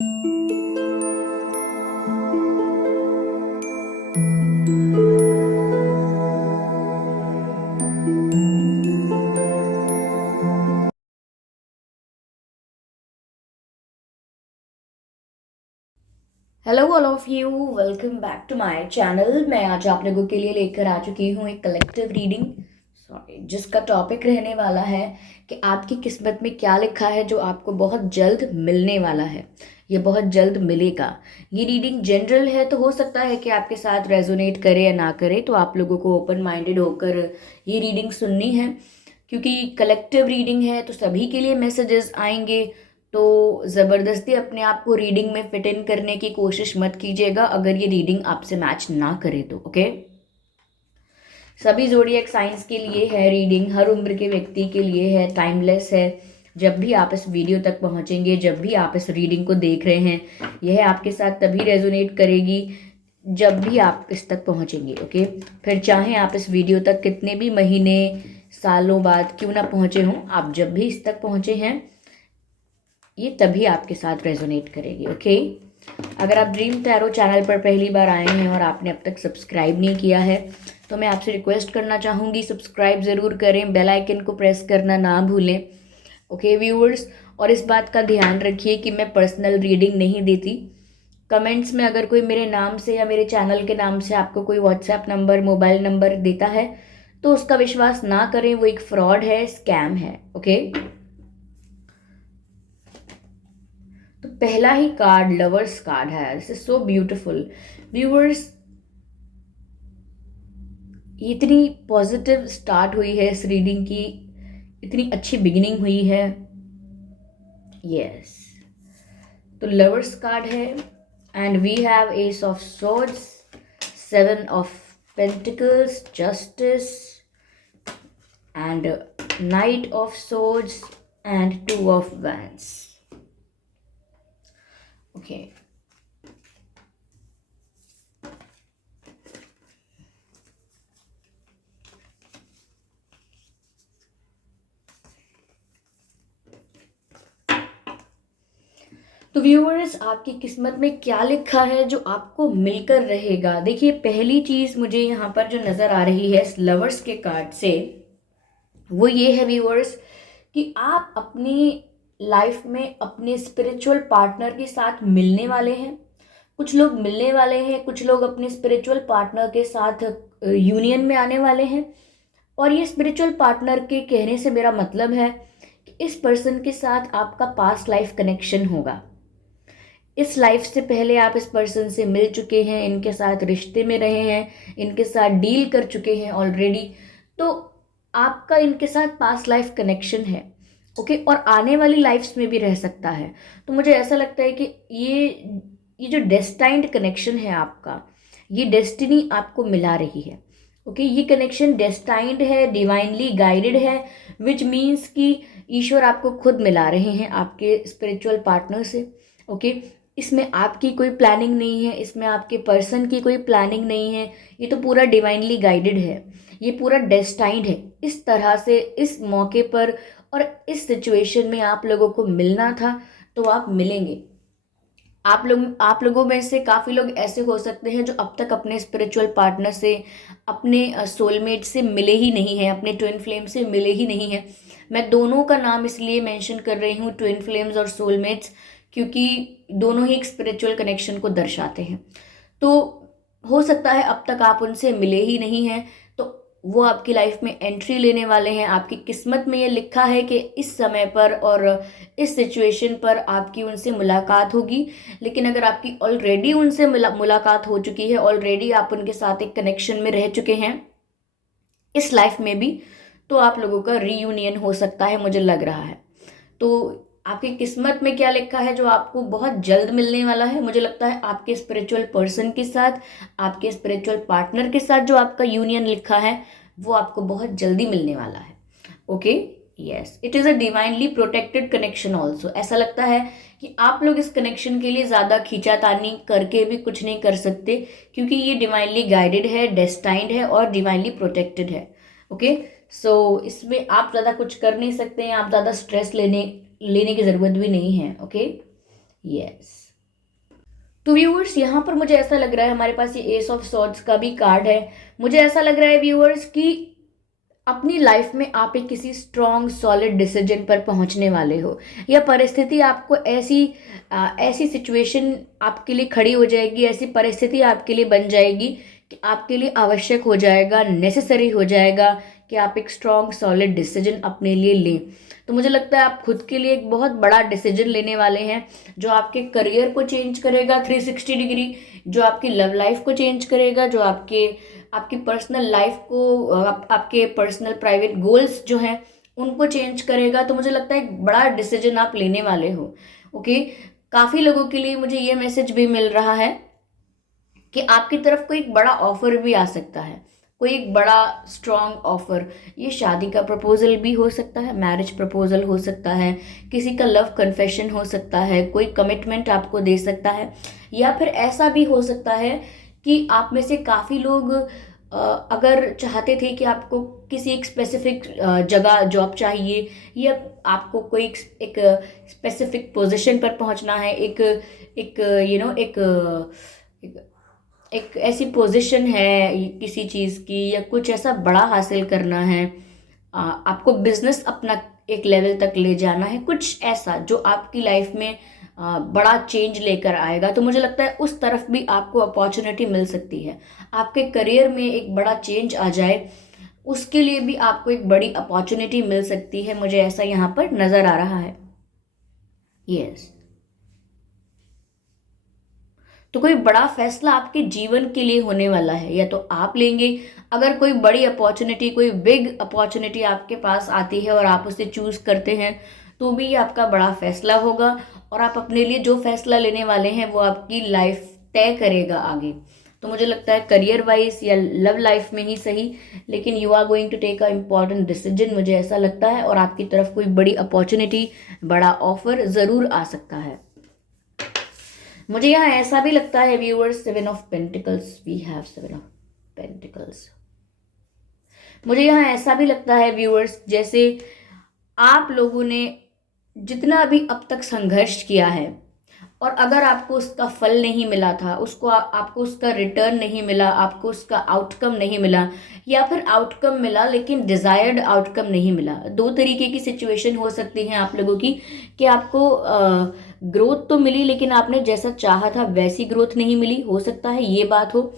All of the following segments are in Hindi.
Hello all of you, welcome back to my channel. मैं आज आप लोगों के लिए लेकर आ चुकी हूँ एक कलेक्टिव रीडिंग, सॉरी, जिसका टॉपिक रहने वाला है कि आपकी किस्मत में क्या लिखा है जो आपको बहुत जल्द मिलने वाला है। ये बहुत जल्द मिलेगा। ये रीडिंग जनरल है, तो हो सकता है कि आपके साथ रेजोनेट करे या ना करे, तो आप लोगों को ओपन माइंडेड होकर ये रीडिंग सुननी है। क्योंकि कलेक्टिव रीडिंग है तो सभी के लिए मैसेजेस आएंगे, तो ज़बरदस्ती अपने आप को रीडिंग में फिट इन करने की कोशिश मत कीजिएगा अगर ये रीडिंग आपसे मैच ना करे तो। ओके, सभी ज़ोडिएक साइंस के लिए है रीडिंग, हर उम्र के व्यक्ति के लिए है, टाइमलेस है। जब भी आप इस वीडियो तक पहुंचेंगे, जब भी आप इस रीडिंग को देख रहे हैं, यह आपके साथ तभी रेजोनेट करेगी जब भी आप इस तक पहुंचेंगे। ओके, फिर चाहे आप इस वीडियो तक कितने भी महीने सालों बाद क्यों ना पहुंचे हों, आप जब भी इस तक पहुंचे हैं ये तभी आपके साथ रेजोनेट करेगी। ओके, अगर आप ड्रीम टैरो चैनल पर पहली बार आए हैं और आपने अब तक सब्सक्राइब नहीं किया है तो मैं आपसे रिक्वेस्ट करना चाहूँगी, सब्सक्राइब ज़रूर करें, बेल आइकन को प्रेस करना ना भूलें। ओके व्यूअर्स, और इस बात का ध्यान रखिए कि मैं पर्सनल रीडिंग नहीं देती। कमेंट्स में अगर कोई मेरे नाम से या मेरे चैनल के नाम से आपको कोई व्हाट्सएप नंबर, मोबाइल नंबर देता है तो उसका विश्वास ना करें, वो एक फ्रॉड है, स्कैम है। ओके, तो पहला ही कार्ड लवर्स कार्ड है। This is so beautiful viewers. इतनी पॉजिटिव स्टार्ट हुई है इस रीडिंग की, इतनी अच्छी बिगिनिंग हुई है। यस, तो लवर्स कार्ड है and we have ace of swords, seven of pentacles, justice and knight of swords and two of wands. Okay, तो व्यूअर्स, आपकी किस्मत में क्या लिखा है जो आपको मिलकर रहेगा। देखिए, पहली चीज मुझे यहाँ पर जो नजर आ रही है लवर्स के कार्ड से, वो ये है व्यूअर्स कि आप अपनी लाइफ में अपने स्पिरिचुअल पार्टनर के साथ मिलने वाले हैं। कुछ लोग मिलने वाले हैं, कुछ लोग अपने स्पिरिचुअल पार्टनर के साथ यूनियन में आने वाले हैं। और ये स्पिरिचुअल पार्टनर के कहने से मेरा मतलब है कि इस पर्सन के साथ आपका पास्ट लाइफ कनेक्शन होगा। इस लाइफ से पहले आप इस पर्सन से मिल चुके हैं, इनके साथ रिश्ते में रहे हैं, इनके साथ डील कर चुके हैं ऑलरेडी, तो आपका इनके साथ पास्ट लाइफ कनेक्शन है। ओके, और आने वाली लाइफ्स में भी रह सकता है। तो मुझे ऐसा लगता है कि ये जो डेस्टाइन्ड कनेक्शन है आपका, ये डेस्टिनी आपको मिला रही है। ओके, ये कनेक्शन डेस्टाइन्ड है, डिवाइनली गाइडेड है, विच मीन्स कि ईश्वर आपको खुद मिला रहे हैं आपके स्पिरिचुअल पार्टनर से। ओके, इसमें आपकी कोई प्लानिंग नहीं है, इसमें आपके पर्सन की कोई प्लानिंग नहीं है, ये तो पूरा डिवाइनली गाइडेड है, ये पूरा डेस्टाइन्ड है। इस तरह से इस मौके पर और इस सिचुएशन में आप लोगों को मिलना था तो आप मिलेंगे। आप लोगों में से काफ़ी लोग ऐसे हो सकते हैं जो अब तक अपने स्पिरिचुअल पार्टनर से, अपने सोलमेट से मिले ही नहीं हैं, अपने ट्विन फ्लेम से मिले ही नहीं हैं। मैं दोनों का नाम इसलिए मेंशन कर रही हूँ, ट्विन फ्लेम्स और सोलमेट्स, क्योंकि दोनों ही एक स्पिरिचुअल कनेक्शन को दर्शाते हैं। तो हो सकता है अब तक आप उनसे मिले ही नहीं हैं, तो वो आपकी लाइफ में एंट्री लेने वाले हैं। आपकी किस्मत में ये लिखा है कि इस समय पर और इस सिचुएशन पर आपकी उनसे मुलाकात होगी। लेकिन अगर आपकी ऑलरेडी उनसे मुलाकात हो चुकी है, ऑलरेडी आप उनके साथ एक कनेक्शन में रह चुके हैं इस लाइफ में भी, तो आप लोगों का रीयूनियन हो सकता है, मुझे लग रहा है। तो आपकी किस्मत में क्या लिखा है जो आपको बहुत जल्द मिलने वाला है, मुझे लगता है आपके स्पिरिचुअल पर्सन के साथ, आपके स्पिरिचुअल पार्टनर के साथ जो आपका यूनियन लिखा है वो आपको बहुत जल्दी मिलने वाला है। Okay, yes, it is a divinely protected connection also. ऐसा लगता है कि आप लोग इस कनेक्शन के लिए ज़्यादा खींचातानी करके भी कुछ नहीं कर सकते, क्योंकि ये डिवाइनली गाइडेड है, डेस्टाइन्ड है और डिवाइनली प्रोटेक्टेड है। ओके, सो इसमें आप ज़्यादा कुछ कर नहीं सकते हैं, आप ज़्यादा स्ट्रेस लेने लेने की ज़रूरत भी नहीं है। ओके, यस, तो व्यूअर्स यहाँ पर मुझे ऐसा लग रहा है, हमारे पास ये एस ऑफ सॉर्ड्स का भी कार्ड है। मुझे ऐसा लग रहा है व्यूअर्स कि अपनी लाइफ में आप एक किसी स्ट्रॉन्ग सॉलिड डिसीजन पर पहुंचने वाले हो, या परिस्थिति आपको ऐसी सिचुएशन आपके लिए खड़ी हो जाएगी, ऐसी परिस्थिति आपके लिए बन जाएगी कि आपके लिए आवश्यक हो जाएगा, नेसेसरी हो जाएगा कि आप एक स्ट्रॉन्ग सॉलिड डिसीजन अपने लिए लें। तो मुझे लगता है आप खुद के लिए एक बहुत बड़ा डिसीजन लेने वाले हैं, जो आपके करियर को चेंज करेगा 360 डिग्री, जो आपकी लव लाइफ को चेंज करेगा, जो आपकी पर्सनल लाइफ को, आपके पर्सनल प्राइवेट गोल्स जो हैं उनको चेंज करेगा। तो मुझे लगता है एक बड़ा डिसीजन आप लेने वाले हो। ओके, काफ़ी लोगों के लिए मुझे ये मैसेज भी मिल रहा है कि आपकी तरफ कोई एक बड़ा ऑफर भी आ सकता है, कोई एक बड़ा स्ट्रॉन्ग ऑफर। ये शादी का प्रपोजल भी हो सकता है, मैरिज प्रपोजल हो सकता है, किसी का लव कन्फेशन हो सकता है, कोई कमिटमेंट आपको दे सकता है, या फिर ऐसा भी हो सकता है कि आप में से काफ़ी लोग अगर चाहते थे कि आपको किसी एक स्पेसिफिक जगह जॉब चाहिए, या आपको कोई एक स्पेसिफिक पोजीशन पर पहुंचना है, एक एक यू नो एक एक ऐसी पोजीशन है किसी चीज़ की, या कुछ ऐसा बड़ा हासिल करना है, आपको बिजनेस अपना एक लेवल तक ले जाना है, कुछ ऐसा जो आपकी लाइफ में बड़ा चेंज लेकर आएगा। तो मुझे लगता है उस तरफ भी आपको अपॉर्चुनिटी मिल सकती है, आपके करियर में एक बड़ा चेंज आ जाए, उसके लिए भी आपको एक बड़ी अपॉर्चुनिटी मिल सकती है। मुझे ऐसा यहाँ पर नज़र आ रहा है। यस, तो कोई बड़ा फैसला आपके जीवन के लिए होने वाला है, या तो आप लेंगे। अगर कोई बड़ी अपॉर्चुनिटी, कोई बिग अपॉर्चुनिटी आपके पास आती है और आप उसे चूज करते हैं, तो भी ये आपका बड़ा फैसला होगा, और आप अपने लिए जो फैसला लेने वाले हैं वो आपकी लाइफ तय करेगा आगे। तो मुझे लगता है करियर वाइज या लव लाइफ में ही सही, लेकिन you are going to take a important decision, मुझे ऐसा लगता है, और आपकी तरफ कोई बड़ी अपॉर्चुनिटी, बड़ा ऑफर ज़रूर आ सकता है। मुझे यहाँ ऐसा भी लगता है viewers, 7 of pentacles, we have 7 of pentacles. मुझे यहाँ ऐसा भी लगता है व्यूअर्स, जैसे आप लोगों ने जितना भी अब तक संघर्ष किया है, और अगर आपको उसका फल नहीं मिला था, आपको उसका रिटर्न नहीं मिला, आपको उसका आउटकम नहीं मिला, या फिर आउटकम मिला लेकिन डिजायर्ड आउटकम नहीं मिला। दो तरीके की सिचुएशन हो सकती है आप लोगों की, कि आपको ग्रोथ तो मिली लेकिन आपने जैसा चाहा था वैसी ग्रोथ नहीं मिली, हो सकता है ये बात हो।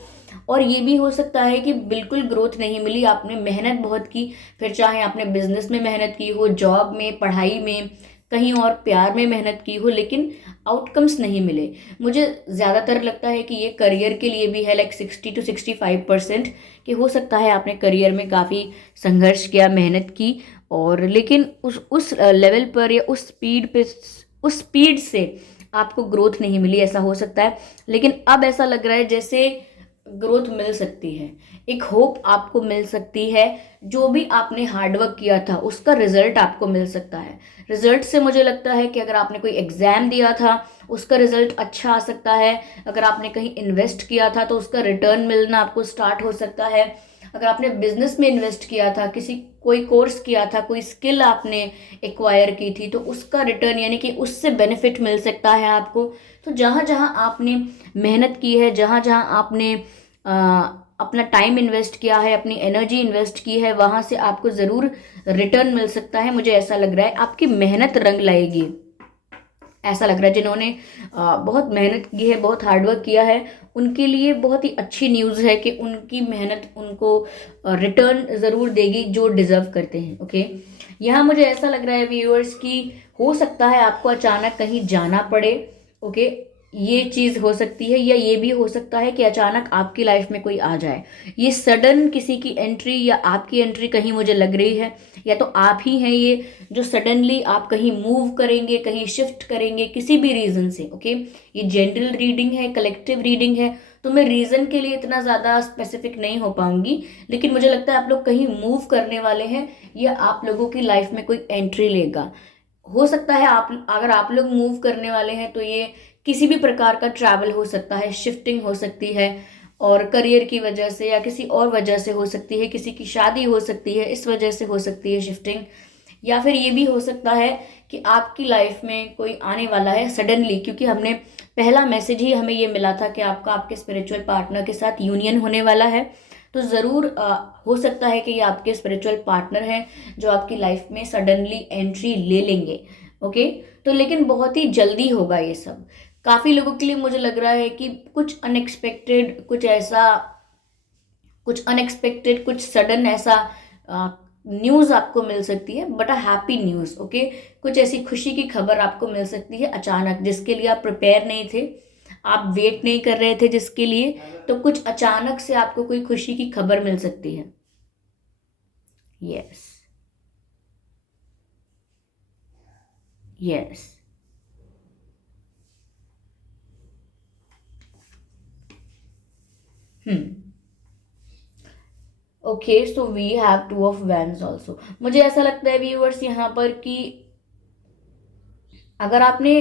और ये भी हो सकता है कि बिल्कुल ग्रोथ नहीं मिली, आपने मेहनत बहुत की, फिर चाहे आपने बिजनेस में मेहनत की हो, जॉब में, पढ़ाई में, कहीं और प्यार में मेहनत की हो, लेकिन आउटकम्स नहीं मिले। मुझे ज़्यादातर लगता है कि ये करियर के लिए भी है, लाइक 60 to 65%, कि हो सकता है आपने करियर में काफ़ी संघर्ष किया, मेहनत की, और लेकिन उस लेवल पर या उस स्पीड से आपको ग्रोथ नहीं मिली, ऐसा हो सकता है। लेकिन अब ऐसा लग रहा है जैसे ग्रोथ मिल सकती है, एक होप आपको मिल सकती है। जो भी आपने हार्डवर्क किया था उसका रिजल्ट आपको मिल सकता है। रिजल्ट से मुझे लगता है कि अगर आपने कोई एग्जाम दिया था उसका रिजल्ट अच्छा आ सकता है, अगर आपने कहीं इन्वेस्ट किया था तो उसका रिटर्न मिलना आपको स्टार्ट हो सकता है, अगर आपने बिजनेस में इन्वेस्ट किया था, कोई कोर्स किया था, कोई स्किल आपने एक्वायर की थी, तो उसका रिटर्न यानी कि उससे बेनिफिट मिल सकता है आपको। तो जहाँ जहाँ आपने मेहनत की है, जहाँ जहाँ आपने अपना टाइम इन्वेस्ट किया है, अपनी एनर्जी इन्वेस्ट की है, वहाँ से आपको ज़रूर रिटर्न मिल सकता है। मुझे ऐसा लग रहा है आपकी मेहनत रंग लाएगी, ऐसा लग रहा है। जिन्होंने बहुत मेहनत की है, बहुत हार्डवर्क किया है, उनके लिए बहुत ही अच्छी न्यूज़ है कि उनकी मेहनत उनको रिटर्न ज़रूर देगी जो डिज़र्व करते हैं। ओके, यहाँ मुझे ऐसा लग रहा है व्यूअर्स कि हो सकता है आपको अचानक कहीं जाना पड़े। ओके, ये चीज़ हो सकती है, या ये भी हो सकता है कि अचानक आपकी लाइफ में कोई आ जाए। ये सडन किसी की एंट्री या आपकी एंट्री कहीं मुझे लग रही है, या तो आप ही हैं ये जो सडनली आप कहीं मूव करेंगे, कहीं शिफ्ट करेंगे किसी भी रीज़न से। ओके, ये जनरल रीडिंग है, कलेक्टिव रीडिंग है, तो मैं रीज़न के लिए इतना ज़्यादा स्पेसिफिक नहीं हो पाऊंगी, लेकिन मुझे लगता है आप लोग कहीं मूव करने वाले हैं, या आप लोगों की लाइफ में कोई एंट्री लेगा। हो सकता है अगर आप लोग मूव करने वाले हैं तो ये किसी भी प्रकार का ट्रैवल हो सकता है, शिफ्टिंग हो सकती है, और करियर की वजह से या किसी और वजह से हो सकती है, किसी की शादी हो सकती है, इस वजह से हो सकती है शिफ्टिंग। या फिर ये भी हो सकता है कि आपकी लाइफ में कोई आने वाला है सडनली, क्योंकि हमने पहला मैसेज ही हमें ये मिला था कि आपका आपके स्पिरिचुअल पार्टनर के साथ यूनियन होने वाला है। तो ज़रूर हो सकता है कि ये आपके स्पिरिचुअल पार्टनर हैं जो आपकी लाइफ में सडनली एंट्री ले लेंगे। ओके, तो लेकिन बहुत ही जल्दी होगा ये सब। काफ़ी लोगों के लिए मुझे लग रहा है कि कुछ अनएक्सपेक्टेड, कुछ सडन ऐसा न्यूज़ आपको मिल सकती है, but a happy news. Okay, कुछ ऐसी खुशी की खबर आपको मिल सकती है अचानक, जिसके लिए आप प्रिपेयर नहीं थे, आप वेट नहीं कर रहे थे जिसके लिए, तो कुछ अचानक से आपको कोई खुशी की खबर मिल सकती है। Yes, yes. Okay, so we have two of wands also. मुझे ऐसा लगता है व्यूअर्स यहाँ पर कि अगर आपने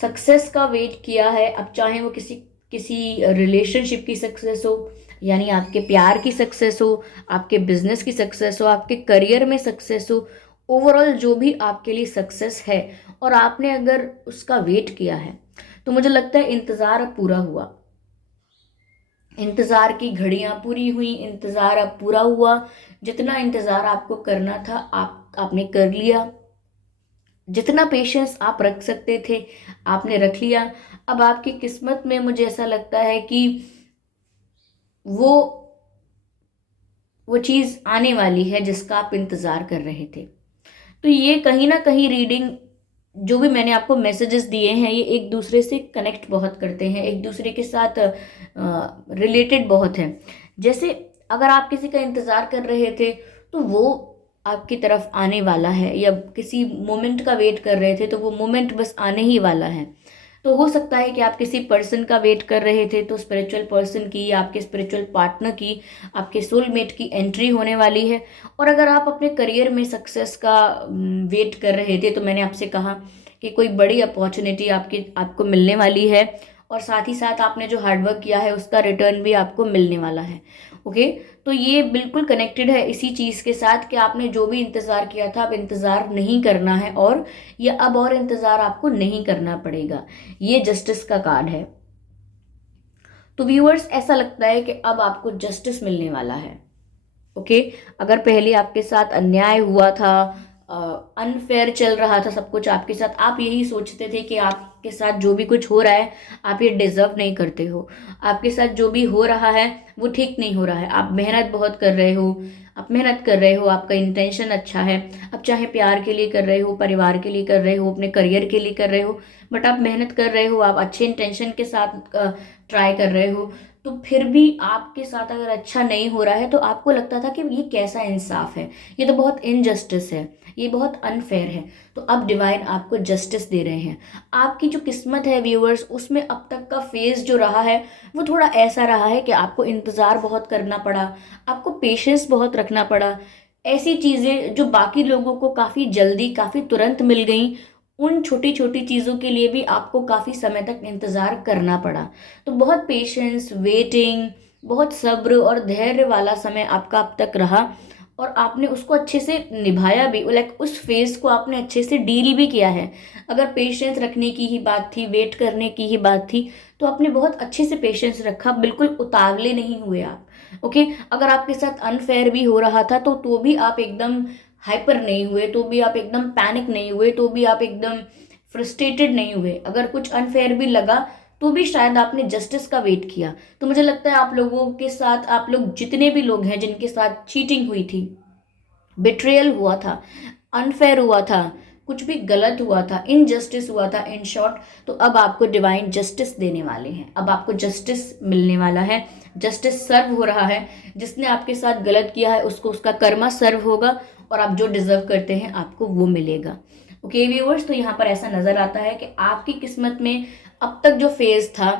सक्सेस का वेट किया है, अब चाहे वो किसी किसी रिलेशनशिप की सक्सेस हो, यानी आपके प्यार की सक्सेस हो, आपके बिजनेस की सक्सेस हो, आपके करियर में सक्सेस हो, ओवरऑल जो भी आपके लिए सक्सेस है, और आपने अगर उसका वेट किया है, तो मुझे लगता है इंतज़ार अब पूरा हुआ। इंतज़ार की घड़ियां पूरी हुई, इंतज़ार अब पूरा हुआ। जितना इंतज़ार आपको करना था आपने कर लिया। जितना पेशेंस आप रख सकते थे आपने रख लिया। अब आपकी किस्मत में मुझे ऐसा लगता है कि वो वो चीज़ आने वाली है जिसका आप इंतज़ार कर रहे थे। तो ये कहीं ना कहीं रीडिंग, जो भी मैंने आपको मैसेजेस दिए हैं, ये एक दूसरे से कनेक्ट बहुत करते हैं, एक दूसरे के साथ रिलेटेड बहुत हैं। जैसे अगर आप किसी का इंतज़ार कर रहे थे, तो वो आपकी तरफ आने वाला है, या किसी मोमेंट का वेट कर रहे थे तो वो मोमेंट बस आने ही वाला है। तो हो सकता है कि आप किसी पर्सन का वेट कर रहे थे, तो स्पिरिचुअल पर्सन की, आपके स्पिरिचुअल पार्टनर की, आपके सोलमेट की एंट्री होने वाली है। और अगर आप अपने करियर में सक्सेस का वेट कर रहे थे, तो मैंने आपसे कहा कि कोई बड़ी अपॉर्चुनिटी आपको मिलने वाली है, और साथ ही साथ आपने जो हार्डवर्क किया है उसका रिटर्न भी आपको मिलने वाला है। ओके, तो ये बिल्कुल कनेक्टेड है इसी चीज़ के साथ कि आपने जो भी इंतज़ार किया था अब इंतज़ार नहीं करना है, और ये अब और इंतज़ार आपको नहीं करना पड़ेगा। ये जस्टिस का कार्ड है। तो व्यूअर्स, ऐसा लगता है कि अब आपको जस्टिस मिलने वाला है। ओके, अगर पहले आपके साथ अन्याय हुआ था, अनफेयर चल रहा था सब कुछ आपके साथ, आप यही सोचते थे कि आपके साथ जो भी कुछ हो रहा है आप ये डिजर्व नहीं करते हो, आपके साथ जो भी हो रहा है वो ठीक नहीं हो रहा है, आप मेहनत बहुत कर रहे हो, आप मेहनत कर रहे हो, आपका इंटेंशन अच्छा है, आप चाहे प्यार के लिए कर रहे हो, परिवार के लिए कर रहे हो, अपने करियर के लिए कर रहे हो, बट आप मेहनत कर रहे हो, आप अच्छे इंटेंशन के साथ ट्राई कर रहे हो, तो फिर भी आपके साथ अगर अच्छा नहीं हो रहा है तो आपको लगता था कि ये कैसा इंसाफ है, ये तो बहुत इनजस्टिस है, ये बहुत अनफेयर है। तो अब डिवाइन आपको जस्टिस दे रहे हैं। आपकी जो किस्मत है व्यूअर्स, उसमें अब तक का फेज जो रहा है वो थोड़ा ऐसा रहा है कि आपको इंतज़ार बहुत करना पड़ा, आपको पेशेंस बहुत रखना पड़ा। ऐसी चीज़ें जो बाकी लोगों को काफ़ी जल्दी, काफ़ी तुरंत मिल गई, उन छोटी छोटी चीज़ों के लिए भी आपको काफ़ी समय तक इंतज़ार करना पड़ा। तो बहुत पेशेंस, वेटिंग, बहुत सब्र और धैर्य वाला समय आपका अब तक रहा, और आपने उसको अच्छे से निभाया भी, लाइक उस फेज को आपने अच्छे से डील भी किया है। अगर पेशेंस रखने की ही बात थी, वेट करने की ही बात थी, तो आपने बहुत अच्छे से पेशेंस रखा, बिल्कुल उतावले नहीं हुए आप। ओके, अगर आपके साथ अनफेयर भी हो रहा था तो भी आप एकदम हाइपर नहीं हुए, तो भी आप एकदम पैनिक नहीं हुए, तो भी आप एकदम फ्रस्ट्रेटेड नहीं हुए। अगर कुछ अनफेयर भी लगा तो भी शायद आपने जस्टिस का वेट किया। तो मुझे लगता है आप लोगों के साथ, आप लोग जितने भी लोग हैं जिनके साथ चीटिंग हुई थी, बिट्रेयल हुआ था, अनफेयर हुआ था, कुछ भी गलत हुआ था, इनजस्टिस हुआ था, इन शॉर्ट, तो अब आपको डिवाइन जस्टिस देने वाले हैं। अब आपको जस्टिस मिलने वाला है, जस्टिस सर्व हो रहा है। जिसने आपके साथ गलत किया है उसको उसका कर्मा सर्व होगा, और आप जो डिजर्व करते हैं आपको वो मिलेगा। ओके व्यूअर्स, तो यहाँ पर ऐसा नजर आता है कि आपकी किस्मत में अब तक जो फेज था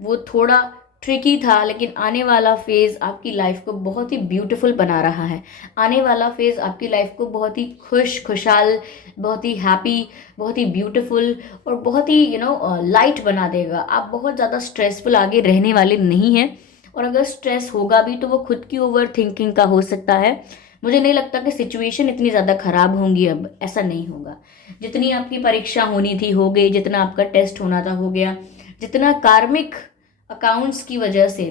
वो थोड़ा ट्रिकी था, लेकिन आने वाला फेज आपकी लाइफ को बहुत ही ब्यूटीफुल बना रहा है। आने वाला फेज आपकी लाइफ को बहुत ही खुशहाल, बहुत ही हैप्पी, बहुत ही ब्यूटीफुल और बहुत ही लाइट बना देगा। आप बहुत ज़्यादा स्ट्रेसफुल आगे रहने वाले नहीं हैं, और अगर स्ट्रेस होगा भी तो वो खुद की ओवर थिंकिंग का हो सकता है। मुझे नहीं लगता कि सिचुएशन इतनी ज़्यादा खराब होंगी, अब ऐसा नहीं होगा। जितनी आपकी परीक्षा होनी थी हो गई, जितना आपका टेस्ट होना था हो गया, जितना कार्मिक अकाउंट्स की वजह से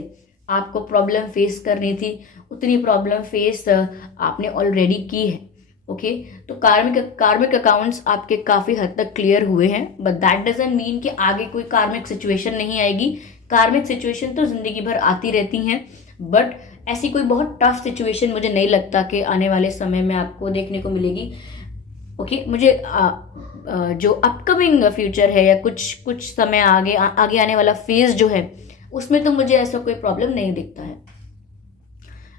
आपको प्रॉब्लम फेस करनी थी उतनी प्रॉब्लम फेस आपने ऑलरेडी की है। ओके, तो कार्मिक कार्मिक अकाउंट्स आपके काफ़ी हद तक क्लियर हुए हैं, बट दैट डजंट मीन कि आगे कोई कार्मिक सिचुएशन नहीं आएगी। कार्मिक सिचुएशन तो ज़िंदगी भर आती रहती हैं, बट ऐसी कोई बहुत टफ सिचुएशन मुझे नहीं लगता कि आने वाले समय में आपको देखने को मिलेगी। ओके, मुझे जो अपकमिंग फ्यूचर है या कुछ कुछ समय आगे आने वाला फेज जो है उसमें तो मुझे ऐसा कोई प्रॉब्लम नहीं दिखता है।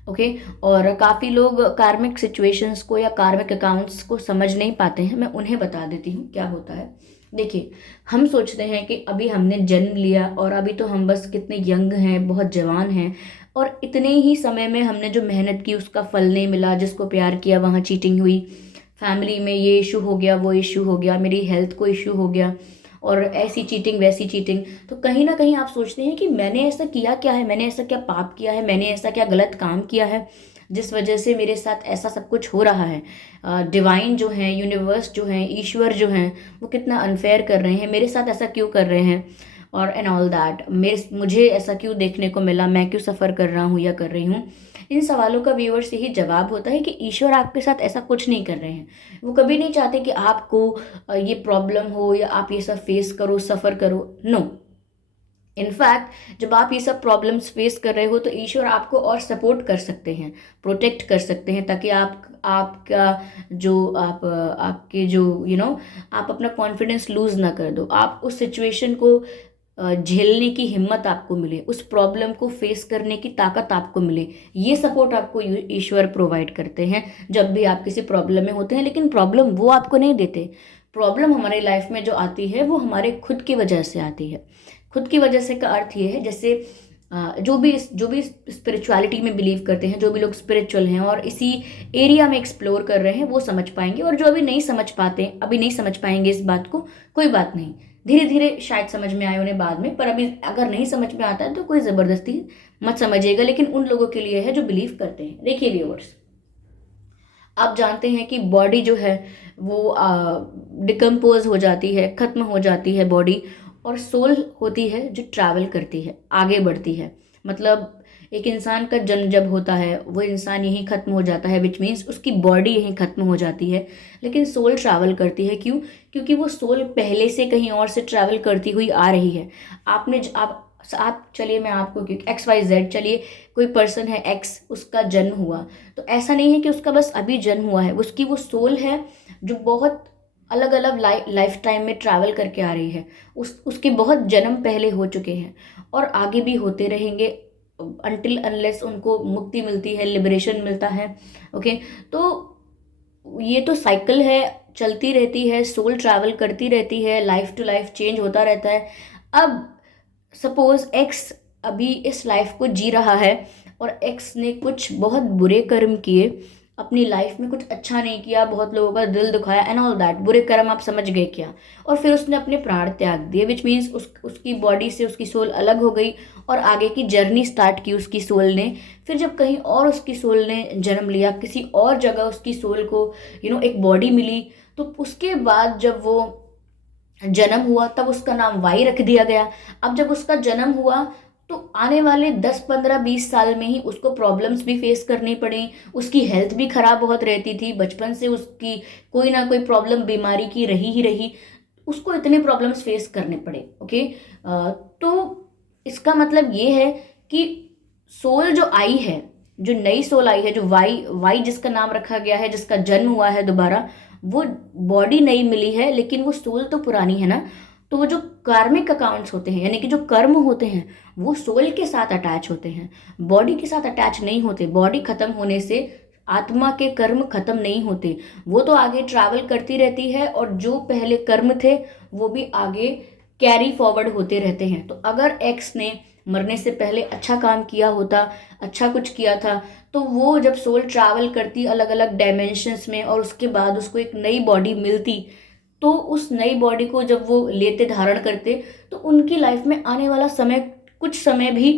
ओके, और काफ़ी लोग कार्मिक सिचुएशंस को या कार्मिक अकाउंट्स को समझ नहीं पाते हैं। मैं उन्हें बता देती हूँ क्या होता है। देखिए, हम सोचते हैं कि अभी हमने जन्म लिया और अभी तो हम बस कितने यंग हैं, बहुत जवान हैं, और इतने ही समय में हमने जो मेहनत की उसका फल नहीं मिला, जिसको प्यार किया वहाँ चीटिंग हुई, फैमिली में ये इशू हो गया, वो इशू हो गया, मेरी हेल्थ को इशू हो गया, और ऐसी चीटिंग वैसी चीटिंग। तो कहीं ना कहीं आप सोचते हैं कि मैंने ऐसा किया क्या है, मैंने ऐसा क्या पाप किया है, मैंने ऐसा क्या गलत काम किया है जिस वजह से मेरे साथ ऐसा सब कुछ हो रहा है। डिवाइन जो है, यूनिवर्स जो है, ईश्वर जो हैं, वो कितना अनफेयर कर रहे हैं मेरे साथ, ऐसा क्यों कर रहे हैं, और एंड ऑल दैट, मुझे ऐसा क्यों देखने को मिला, मैं क्यों सफ़र कर रहा हूँ या कर रही हूँ। इन सवालों का व्यूअर्स यही जवाब होता है कि ईश्वर आपके साथ ऐसा कुछ नहीं कर रहे हैं। वो कभी नहीं चाहते कि आपको ये प्रॉब्लम हो या आप ये सब फेस करो, सफ़र करो। नो, इनफैक्ट जब आप ये सब प्रॉब्लम्स फेस कर रहे हो तो ईश्वर आपको और सपोर्ट कर सकते हैं, प्रोटेक्ट कर सकते हैं, ताकि आपका जो आपके जो आप अपना कॉन्फिडेंस लूज़ ना कर दो, आप उस सिचुएशन को झेलने की हिम्मत आपको मिले, उस प्रॉब्लम को फेस करने की ताकत आपको मिले। ये सपोर्ट आपको ईश्वर प्रोवाइड करते हैं जब भी आप किसी प्रॉब्लम में होते हैं। लेकिन प्रॉब्लम वो आपको नहीं देते। प्रॉब्लम हमारी लाइफ में जो आती है वो हमारे खुद की वजह से आती है। खुद की वजह से का अर्थ ये है, जैसे जो भी स्पिरिचुअलिटी में बिलीव करते हैं, जो भी लोग स्पिरिचुअल हैं और इसी एरिया में एक्सप्लोर कर रहे हैं, वो समझ पाएंगे, और जो अभी नहीं समझ पाते, अभी नहीं समझ पाएंगे इस बात को, कोई बात नहीं, धीरे धीरे शायद समझ में आए उन्हें बाद में। पर अभी अगर नहीं समझ में आता है तो कोई ज़बरदस्ती मत समझिएगा, लेकिन उन लोगों के लिए है जो बिलीव करते हैं। देखिए व्यूअर्स, आप जानते हैं कि बॉडी जो है वो डिकम्पोज हो जाती है, ख़त्म हो जाती है बॉडी, और सोल होती है जो ट्रैवल करती है, आगे बढ़ती है। मतलब एक इंसान का जन्म जब होता है वो इंसान यहीं ख़त्म हो जाता है, विच मीन्स उसकी बॉडी यहीं ख़त्म हो जाती है, लेकिन सोल ट्रैवल करती है। क्यों? क्योंकि वो सोल पहले से कहीं और से ट्रैवल करती हुई आ रही है। आप चलिए, मैं आपको XYZ, चलिए कोई पर्सन है X, उसका जन्म हुआ, तो ऐसा नहीं है कि उसका बस अभी जन्म हुआ है, उसकी वो सोल है जो बहुत अलग अलग लाइफ टाइम में ट्रैवल करके आ रही है। उसके बहुत जन्म पहले हो चुके हैं और आगे भी होते रहेंगे अनटिल अनलेस उनको मुक्ति मिलती है, लिबरेशन मिलता है। ओके, तो ये तो साइकिल है, चलती रहती है, सोल ट्रैवल करती रहती है, लाइफ टू लाइफ चेंज होता रहता है। अब सपोज एक्स अभी इस लाइफ को जी रहा है और एक्स ने कुछ बहुत बुरे कर्म किए, अपनी लाइफ में कुछ अच्छा नहीं किया, बहुत लोगों का दिल दुखाया एंड ऑल दैट, बुरे कर्म आप समझ गए क्या, और फिर उसने अपने प्राण त्याग दिए, विच मीन्स उसकी बॉडी से उसकी सोल अलग हो गई और आगे की जर्नी स्टार्ट की उसकी सोल ने। फिर जब कहीं और उसकी सोल ने जन्म लिया, किसी और जगह उसकी सोल को एक बॉडी मिली, तो उसके बाद जब वो जन्म हुआ तब उसका नाम वाई रख दिया गया। अब जब उसका जन्म हुआ तो आने वाले 10 15 20 साल में ही उसको प्रॉब्लम्स भी फेस करनी पड़ी, उसकी हेल्थ भी खराब बहुत रहती थी, बचपन से उसकी कोई ना कोई प्रॉब्लम बीमारी की रही ही रही, उसको इतने प्रॉब्लम्स फेस करने पड़े। ओके, तो इसका मतलब ये है कि सोल जो आई है, जो नई सोल आई है, जो वाई वाई जिसका नाम रखा गया है, जिसका जन्म हुआ है दोबारा, वो बॉडी नई मिली है लेकिन वो सोल तो पुरानी है ना। तो वो जो कार्मिक अकाउंट्स होते हैं, यानी कि जो कर्म होते हैं, वो सोल के साथ अटैच होते हैं, बॉडी के साथ अटैच नहीं होते। बॉडी खत्म होने से आत्मा के कर्म खत्म नहीं होते, वो तो आगे ट्रैवल करती रहती है, और जो पहले कर्म थे वो भी आगे कैरी फॉरवर्ड होते रहते हैं। तो अगर एक्स ने मरने से पहले अच्छा काम किया होता, अच्छा कुछ किया था, तो वो जब सोल ट्रैवल करती अलग अलग डायमेंशंस में और उसके बाद उसको एक नई बॉडी मिलती, तो उस नई बॉडी को जब वो लेते, धारण करते, तो उनकी लाइफ में आने वाला समय कुछ समय भी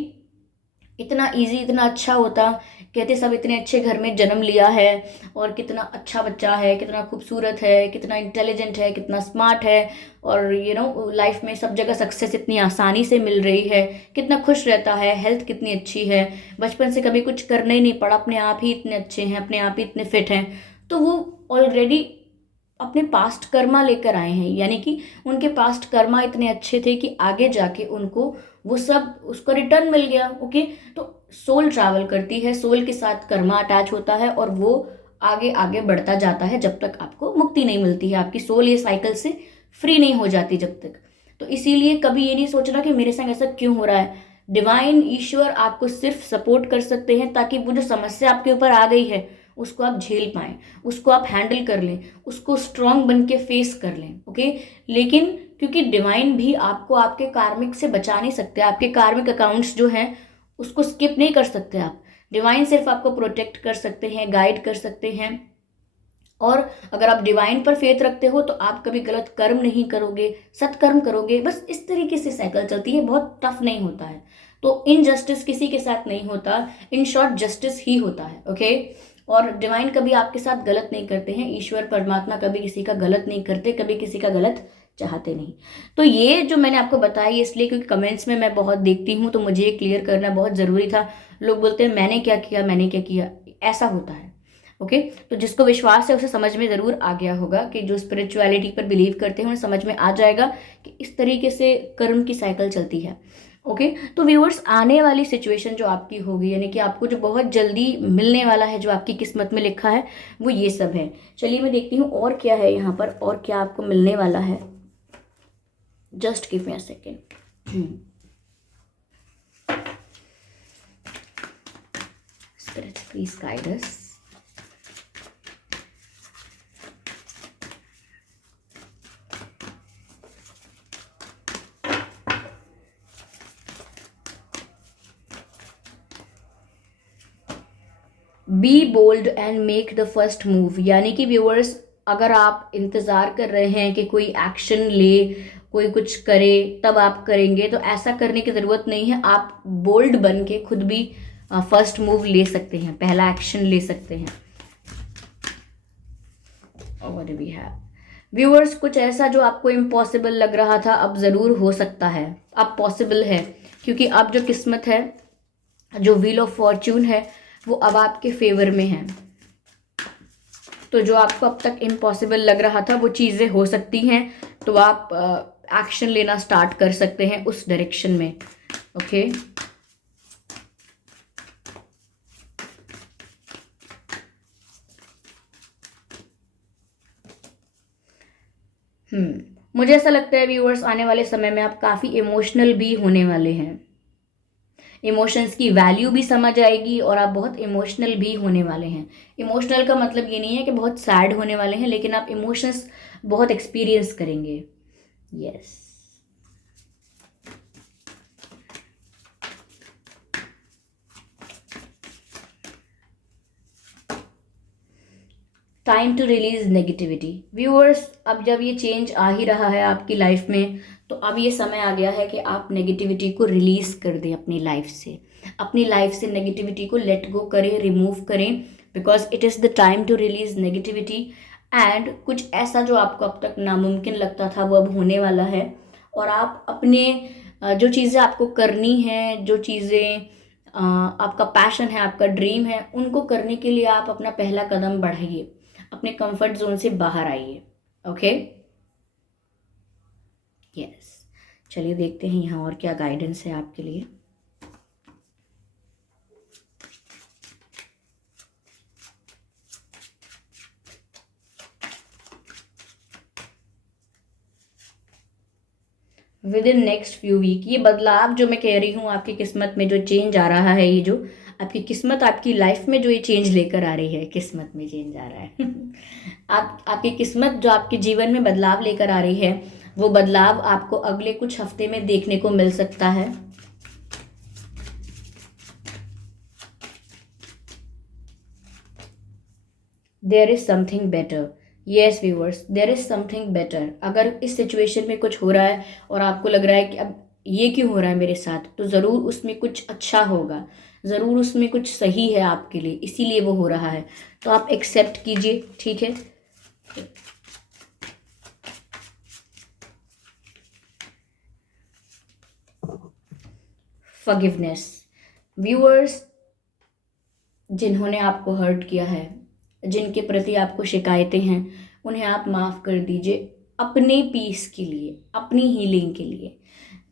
इतना इजी, इतना अच्छा होता, कहते सब इतने अच्छे घर में जन्म लिया है और कितना अच्छा बच्चा है, कितना खूबसूरत है, कितना इंटेलिजेंट है, कितना स्मार्ट है, और लाइफ में सब जगह सक्सेस इतनी आसानी से मिल रही है, कितना खुश रहता है, हेल्थ कितनी अच्छी है, बचपन से कभी कुछ करना ही नहीं पड़ा, अपने आप ही इतने अच्छे हैं, अपने आप ही इतने फिट हैं। तो वो ऑलरेडी अपने पास्ट कर्मा लेकर आए हैं, यानी कि उनके पास्ट कर्मा इतने अच्छे थे कि आगे जाके उनको वो सब उसका रिटर्न मिल गया। ओके, तो सोल ट्रैवल करती है, सोल के साथ कर्मा अटैच होता है और वो आगे आगे बढ़ता जाता है जब तक आपको मुक्ति नहीं मिलती है, आपकी सोल ये साइकिल से फ्री नहीं हो जाती जब तक। तो इसीलिए कभी ये नहीं सोचना कि मेरे संग ऐसा क्यों हो रहा है। डिवाइन ईश्वर आपको सिर्फ सपोर्ट कर सकते हैं ताकि वो जो समस्या आपके ऊपर आ गई है उसको आप झेल पाएं, उसको आप हैंडल कर लें, उसको स्ट्रांग बन के फेस कर लें। ओके, लेकिन क्योंकि डिवाइन भी आपको आपके कार्मिक से बचा नहीं सकते, आपके कार्मिक अकाउंट्स जो हैं उसको स्किप नहीं कर सकते आप। डिवाइन सिर्फ आपको प्रोटेक्ट कर सकते हैं, गाइड कर सकते हैं। और अगर आप डिवाइन पर फेथ रखते हो तो आप कभी गलत कर्म नहीं करोगे, सत्कर्म करोगे। बस इस तरीके से साइकिल चलती है, बहुत टफ नहीं होता है। तो इनजस्टिस किसी के साथ नहीं होता, इन शॉर्ट जस्टिस ही होता है। ओके, और डिवाइन कभी आपके साथ गलत नहीं करते हैं, ईश्वर परमात्मा कभी किसी का गलत नहीं करते, कभी किसी का गलत चाहते नहीं। तो ये जो मैंने आपको बताया इसलिए क्योंकि कमेंट्स में मैं बहुत देखती हूँ, तो मुझे ये क्लियर करना बहुत ज़रूरी था। लोग बोलते हैं मैंने क्या किया, मैंने क्या किया, ऐसा होता है। ओके, तो जिसको विश्वास है उसे समझ में ज़रूर आ गया होगा, कि जो स्पिरिचुअलिटी पर बिलीव करते हैं उन्हें समझ में आ जाएगा कि इस तरीके से कर्म की साइकिल चलती है। ओके, तो व्यूअर्स, आने वाली सिचुएशन जो आपकी होगी, यानी कि आपको जो बहुत जल्दी मिलने वाला है, जो आपकी किस्मत में लिखा है, वो ये सब है। चलिए मैं देखती हूँ और क्या है यहाँ पर, और क्या आपको मिलने वाला है। Just give me a second. Spirits please guide us. Be bold and make the first move, यानी कि व्यूअर्स, अगर आप इंतज़ार कर रहे हैं कि कोई एक्शन ले, कोई कुछ करे तब आप करेंगे, तो ऐसा करने की ज़रूरत नहीं है। आप बोल्ड बन के खुद भी फर्स्ट मूव ले सकते हैं, पहला एक्शन ले सकते हैं। और भी है व्यूअर्स, कुछ ऐसा जो आपको इम्पॉसिबल लग रहा था अब ज़रूर हो सकता है, अब पॉसिबल है, क्योंकि अब जो किस्मत है, जो व्हील ऑफ फॉर्च्यून है, वो अब आपके फेवर में है। तो जो आपको अब तक इम्पॉसिबल लग रहा था वो चीज़ें हो सकती हैं, तो आप एक्शन लेना स्टार्ट कर सकते हैं उस डायरेक्शन में। ओके, मुझे ऐसा लगता है व्यूअर्स, आने वाले समय में आप काफ़ी इमोशनल भी होने वाले हैं। इमोशंस की वैल्यू भी समझ आएगी और आप बहुत इमोशनल भी होने वाले हैं। इमोशनल का मतलब ये नहीं है कि बहुत सैड होने वाले हैं, लेकिन आप इमोशंस बहुत एक्सपीरियंस करेंगे। Yes, time to release negativity. Viewers, अब जब ये चेंज आ ही रहा है आपकी लाइफ में, तो अब ये समय आ गया है कि आप नेगेटिविटी को रिलीज कर दें अपनी लाइफ से। अपनी लाइफ से नेगेटिविटी को लेट गो करें, रिमूव करें, because it is the time to release negativity. And कुछ ऐसा जो आपको अब तक नामुमकिन लगता था वो अब होने वाला है। और आप अपने जो चीज़ें आपको करनी है, जो चीज़ें आपका पैशन है, आपका ड्रीम है, उनको करने के लिए आप अपना पहला कदम बढ़ाइए, अपने कंफर्ट जोन से बाहर आइए। ओके, यस, चलिए देखते हैं यहाँ और क्या गाइडेंस है आपके लिए। Within next few week, ये बदलाव जो मैं कह रही हूँ, आपकी किस्मत में जो चेंज आ रहा है, ये जो आपकी किस्मत, आपकी लाइफ में जो ये चेंज लेकर आ रही है, किस्मत में चेंज आ रहा है आपकी किस्मत जो आपके जीवन में बदलाव लेकर आ रही है, वो बदलाव आपको अगले कुछ हफ्ते में देखने को मिल सकता है। There is something better. Yes viewers, there is something better. अगर इस सिचुएशन में कुछ हो रहा है और आपको लग रहा है कि अब ये क्यों हो रहा है मेरे साथ, तो ज़रूर उसमें कुछ अच्छा होगा, ज़रूर उसमें कुछ सही है आपके लिए, इसीलिए वो हो रहा है। तो आप एक्सेप्ट कीजिए, ठीक है। फॉरगिवनेस। व्यूअर्स, जिन्होंने आपको हर्ट किया है, जिनके प्रति आपको शिकायतें हैं, उन्हें आप माफ़ कर दीजिए, अपने पीस के लिए, अपनी हीलिंग के लिए।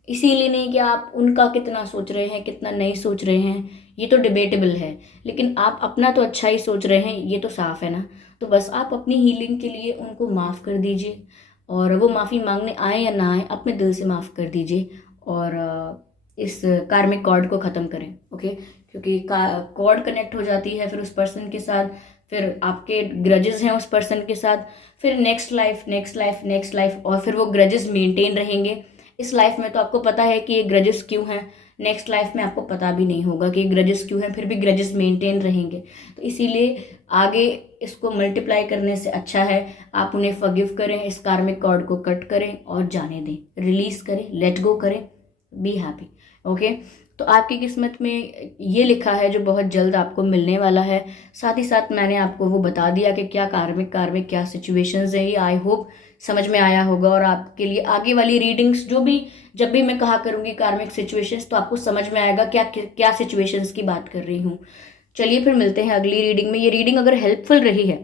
इसीलिए नहीं कि आप उनका कितना सोच रहे हैं, कितना नहीं सोच रहे हैं, ये तो डिबेटेबल है, लेकिन आप अपना तो अच्छा ही सोच रहे हैं, ये तो साफ है ना। तो बस आप अपनी हीलिंग के लिए उनको माफ़ कर दीजिए, और वो माफ़ी मांगने आए या ना आए, अपने दिल से माफ़ कर दीजिए, और इस कार्मिक कॉर्ड को ख़त्म करें, ओके। क्योंकि कॉर्ड कनेक्ट हो जाती है फिर उस पर्सन के साथ, फिर आपके ग्रजेस हैं उस पर्सन के साथ, फिर next life, next life, next life, और फिर वो ग्रजेस मेंटेन रहेंगे। इस लाइफ में तो आपको पता है कि ये ग्रजेस क्यों हैं, नेक्स्ट लाइफ में आपको पता भी नहीं होगा कि ग्रजेस क्यों हैं, फिर भी ग्रजेस मेंटेन रहेंगे। तो इसीलिए आगे इसको मल्टीप्लाई करने से अच्छा है आप उन्हें फॉरगिव करें, इस कार्मिक कॉर्ड को कट करें और जाने दें, रिलीज करें, लेट गो करें, बी हैप्पी, ओके। तो आपकी किस्मत में ये लिखा है जो बहुत जल्द आपको मिलने वाला है। साथ ही साथ मैंने आपको वो बता दिया कि क्या कार्मिक कार्मिक क्या सिचुएशंस है। ये आई होप समझ में आया होगा, और आपके लिए आगे वाली रीडिंग्स जो भी, जब भी मैं कहा करूँगी कार्मिक सिचुएशंस, तो आपको समझ में आएगा क्या क्या सिचुएशंस की बात कर रही हूँ। चलिए फिर मिलते हैं अगली रीडिंग में। ये रीडिंग अगर हेल्पफुल रही है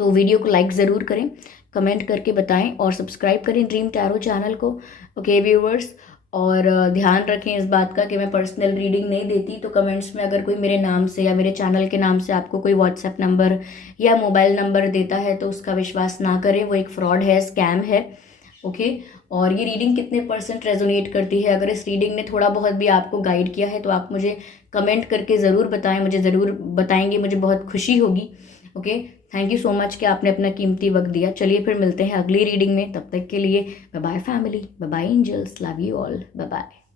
तो वीडियो को लाइक ज़रूर करें, कमेंट करके बताएं, और सब्सक्राइब करें ड्रीम टैरो चैनल को, ओके व्यूवर्स। और ध्यान रखें इस बात का कि मैं पर्सनल रीडिंग नहीं देती, तो कमेंट्स में अगर कोई मेरे नाम से या मेरे चैनल के नाम से आपको कोई व्हाट्सएप नंबर या मोबाइल नंबर देता है तो उसका विश्वास ना करें, वो एक फ्रॉड है, स्कैम है, ओके। और ये रीडिंग कितने परसेंट रेजोनेट करती है, अगर इस रीडिंग ने थोड़ा बहुत भी आपको गाइड किया है तो आप मुझे कमेंट करके ज़रूर बताएं, मुझे ज़रूर बताएंगे, मुझे बहुत खुशी होगी, okay. Thank you so much कि आपने अपना कीमती वक्त दिया। चलिए फिर मिलते हैं अगली रीडिंग में, तब तक के लिए bye bye family, bye bye angels, love you all, bye bye.